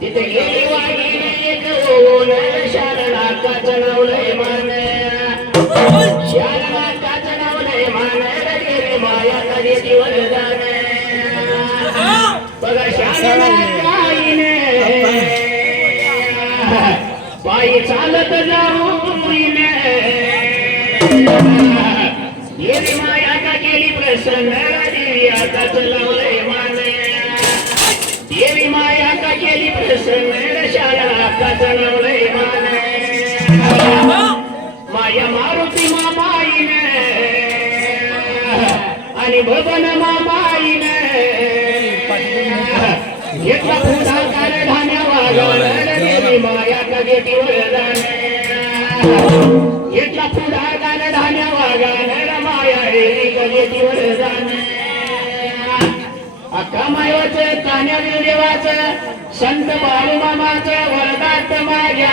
तिथे गेली वाणी एक ऊन नावलंय मान. शारणाकाचं नावलंय मान गेली माया कधी दिवस जाण. बघा शारणाकाईने पायी चालत जाऊने गेली माया का केली प्रसन्न देवी आता चलवलंय मान. देवी माया का केली प्रसन्न माया मारुती मामाईने आणि भवन घेतला धान्या वागवलं माया का गेटीवर जाणे. घेतला धान्या वागवलं माया अक्का मायवाचं देवाचं संत वरदात माझ्या